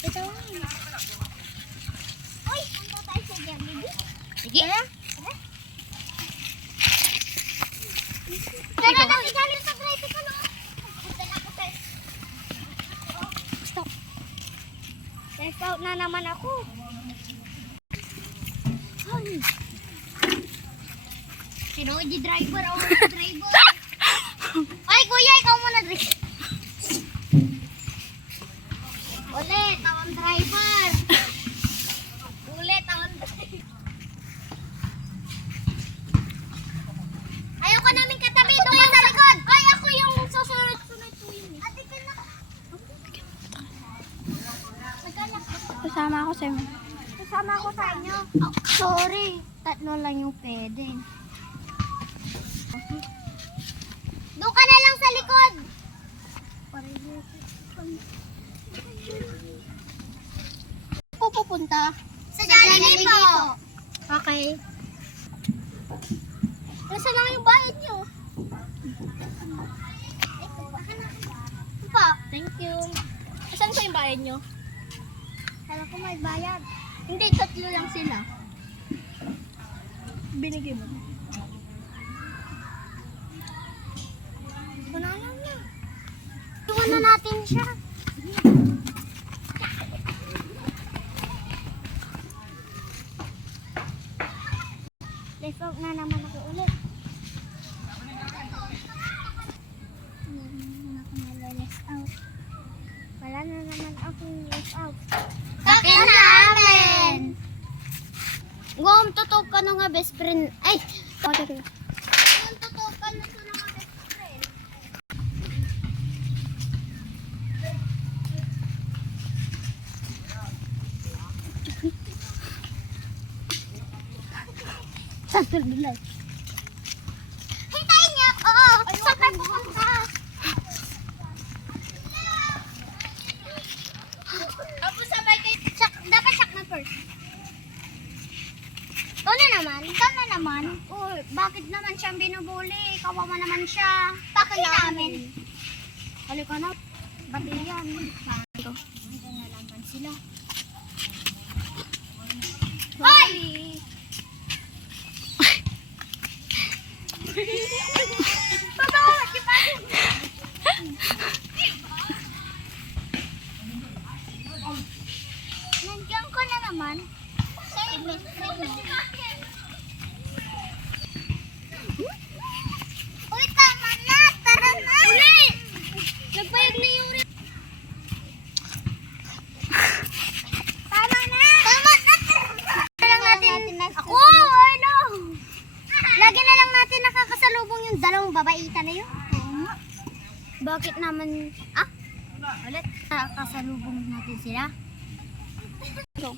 Ito. Uy, punta tayo sa Jollibee. Sige. Tara daw, igaling sa tricycle ko. Punta na ako, sir. Stop. Stress out na naman ako. Sino di driver o driver? Ay, kuya, ikaw muna driver. Ulit, tawang driver. Ulit, tawang driver. Ayoko namin katabi. Doon ka sa likod. Ay, ako yung susunod. Sunod po yun eh. Ate, na. Kasama ako sa inyo. Kasama ako sa inyo. Oh, sorry. Tatlo lang yung pwede. Doon ka na lang sa likod. Pupunta. Sa Jollibee po. Okay. Nasa lang yung bayad nyo? Ito pa. Thank you. Saan pa yung bayad nyo? Kala ko may bayad. Hindi, tatlo lang sila. Binigay mo. Kunalan na. Iwan na natin siya. Let's out na naman ako ulit. Let's out. Wala na naman akong let's out. Takin namin! Gom, tutok ka na nga best friend. Ay! Okay. Gom, tutok ka na nga best friend. Saan bilay? Hintayin niya ako! Saan kayo pupunta? Ako sabay kayo. Dapat check na first. Ikaw na naman. Ikaw na naman. Uy, bakit naman siyang binubuli? Kawawa naman siya. Takin namin. Halika na. Bati yan. Ito. Nandiyan na naman sila. Hoy! Babawa! Di ba? Nandiyan ko na naman. Sa'yo, best friend mo. Uy, tama na! Tara na! Uli! Nagbayag na yung rin. Tama na! Tama na! Lang natin. Ako! Ano? Lagi na lang natin nakakasalubong yung dalawang babaitan na yun. Bakit naman... Ulit. Nakakasalubong natin sila. Go.